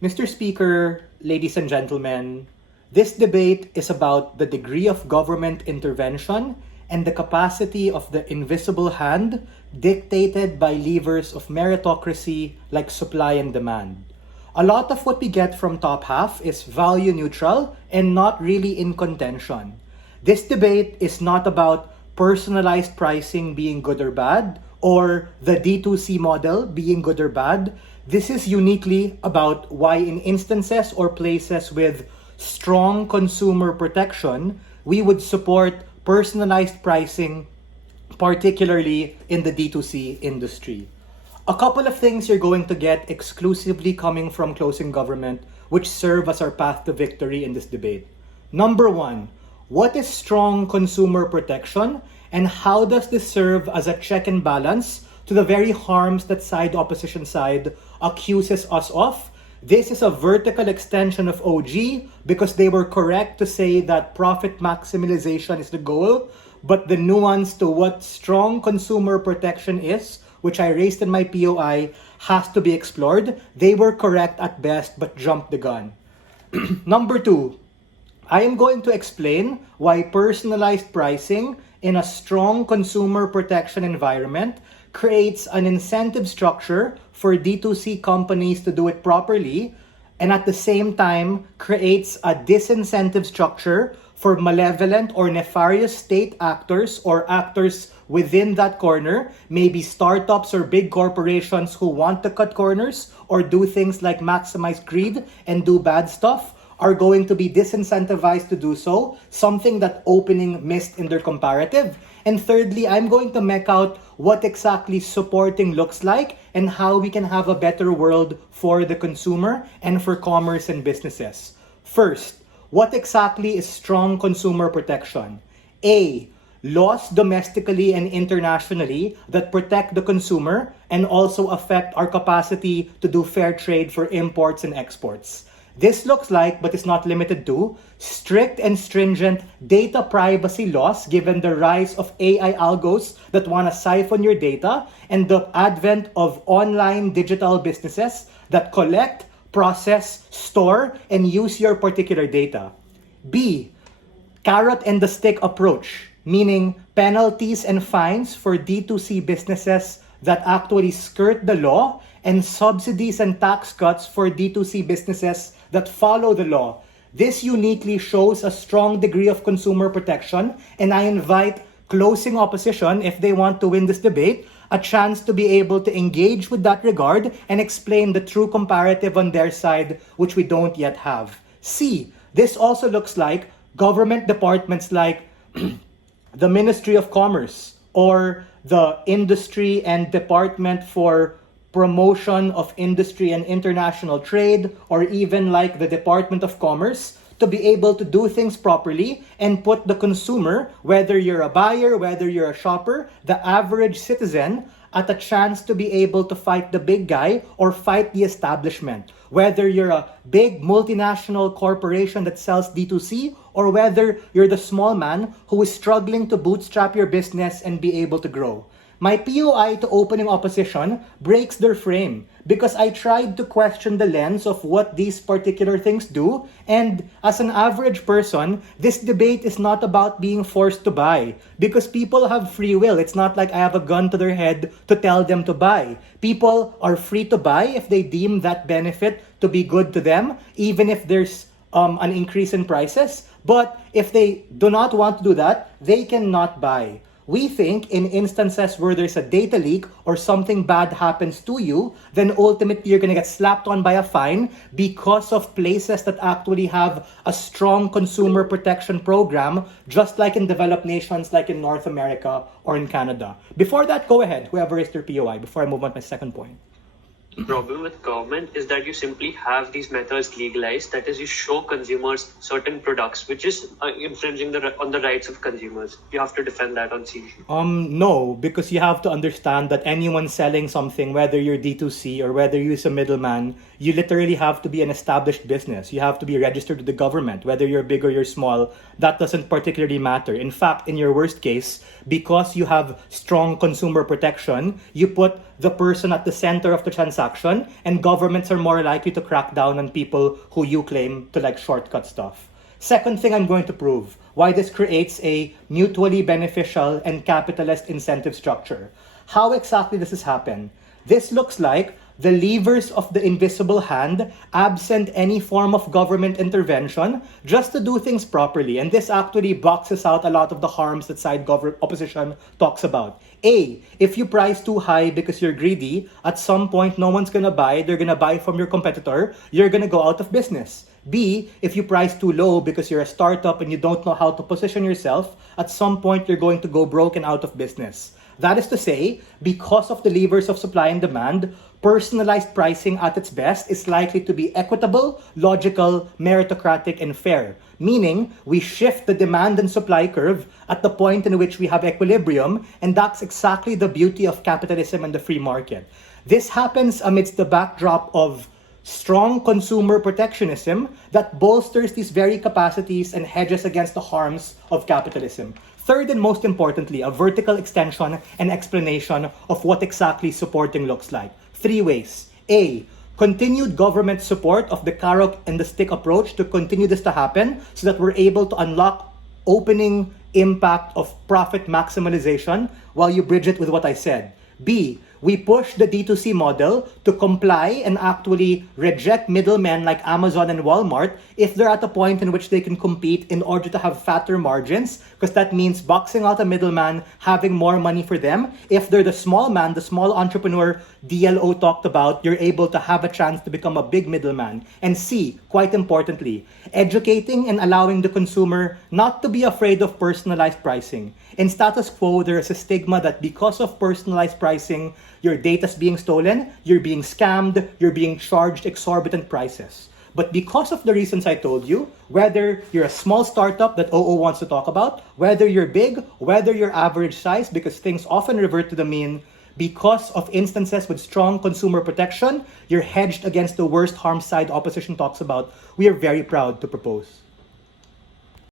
Mr. Speaker, ladies and gentlemen, this debate is about the degree of government intervention and the capacity of the invisible hand dictated by levers of meritocracy like supply and demand. A lot of what we get from top half is value neutral and not really in contention. This debate is not about personalized pricing being good or bad, or the D2C model being good or bad. This is uniquely about why in instances or places with strong consumer protection, we would support personalized pricing, particularly in the D2C industry. A couple of things you're going to get exclusively coming from closing government, which serve as our path to victory in this debate. Number one, what is strong consumer protection and how does this serve as a check and balance to the very harms that opposition side accuses us of? This is a vertical extension of OG because they were correct to say that profit maximization is the goal, but the nuance to what strong consumer protection is, which I raised in my POI, has to be explored. They were correct at best but jumped the gun. Number two, I am going to explain why personalized pricing in a strong consumer protection environment creates an incentive structure for D2C companies to do it properly, and at the same time creates a disincentive structure for malevolent or nefarious state actors or actors within that corner, maybe startups or big corporations who want to cut corners or do things like maximize greed and do bad stuff, are going to be disincentivized to do so, something that opening missed in their comparative. And thirdly, I'm going to make out what exactly supporting looks like and how we can have a better world for the consumer and for commerce and businesses. First, what exactly is strong consumer protection? A, laws domestically and internationally that protect the consumer and also affect our capacity to do fair trade for imports and exports. This looks like, but is not limited to, strict and stringent data privacy laws given the rise of AI algos that want to siphon your data and the advent of online digital businesses that collect, process, store, and use your particular data. B, carrot and the stick approach, meaning penalties and fines for D2C businesses that actually skirt the law and subsidies and tax cuts for D2C businesses that follow the law. This uniquely shows a strong degree of consumer protection, and I invite closing opposition, if they want to win this debate, a chance to be able to engage with that regard and explain the true comparative on their side, which we don't yet have. C, this also looks like government departments like the Ministry of Commerce or the Industry and Department for Promotion of Industry and International Trade, or even like the Department of Commerce, to be able to do things properly and put the consumer, whether you're a buyer, whether you're a shopper, the average citizen, at a chance to be able to fight the big guy or fight the establishment. Whether you're a big multinational corporation that sells D2C or whether you're the small man who is struggling to bootstrap your business and be able to grow. My POI to opening opposition breaks their frame because I tried to question the lens of what these particular things do, and as an average person, this debate is not about being forced to buy because people have free will. It's not like I have a gun to their head to tell them to buy. People are free to buy if they deem that benefit to be good to them, even if there's an increase in prices. But if they do not want to do that, they cannot buy. We think in instances where there's a data leak or something bad happens to you, then ultimately you're going to get slapped on by a fine because of places that actually have a strong consumer protection program, just like in developed nations like in North America or in Canada. Before that, go ahead, whoever is their POI, before I move on to my second point. The problem with government is that you simply have these methods legalized. That is, you show consumers certain products, which is infringing on the rights of consumers. You have to defend that on CG. No, because you have to understand that anyone selling something, whether you're D2C or whether you use a middleman, you literally have to be an established business. You have to be registered with the government, whether you're big or you're small. That doesn't particularly matter. In fact, in your worst case, because you have strong consumer protection, you put the person at the center of the transaction, and governments are more likely to crack down on people who you claim to like shortcut stuff. Second thing I'm going to prove, why this creates a mutually beneficial and capitalist incentive structure. How exactly does this happen? This looks like the levers of the invisible hand, absent any form of government intervention, just to do things properly. And this actually boxes out a lot of the harms that side opposition talks about. A, if you price too high because you're greedy, at some point no one's gonna buy, they're gonna buy from your competitor, you're gonna go out of business. B, if you price too low because you're a startup and you don't know how to position yourself, at some point you're going to go broke and out of business. That is to say, because of the levers of supply and demand, personalized pricing at its best is likely to be equitable, logical, meritocratic, and fair. Meaning, we shift the demand and supply curve at the point in which we have equilibrium, and that's exactly the beauty of capitalism and the free market. This happens amidst the backdrop of strong consumer protectionism that bolsters these very capacities and hedges against the harms of capitalism. Third and most importantly, a vertical extension and explanation of what exactly supporting looks like. 3 ways. A, continued government support of the carrot and the stick approach to continue this to happen so that we're able to unlock opening impact of profit maximization while you bridge it with what I said. B, we push the D2C model to comply and actually reject middlemen like Amazon and Walmart if they're at a point in which they can compete in order to have fatter margins, because that means boxing out a middleman, having more money for them. If they're the small man, the small entrepreneur DLO talked about, you're able to have a chance to become a big middleman. And C, quite importantly, educating and allowing the consumer not to be afraid of personalized pricing. In status quo, there is a stigma that because of personalized pricing, your data's being stolen, you're being scammed, you're being charged exorbitant prices. But because of the reasons I told you, whether you're a small startup that OO wants to talk about, whether you're big, whether you're average size, because things often revert to the mean, because of instances with strong consumer protection, you're hedged against the worst harm side opposition talks about, we are very proud to propose.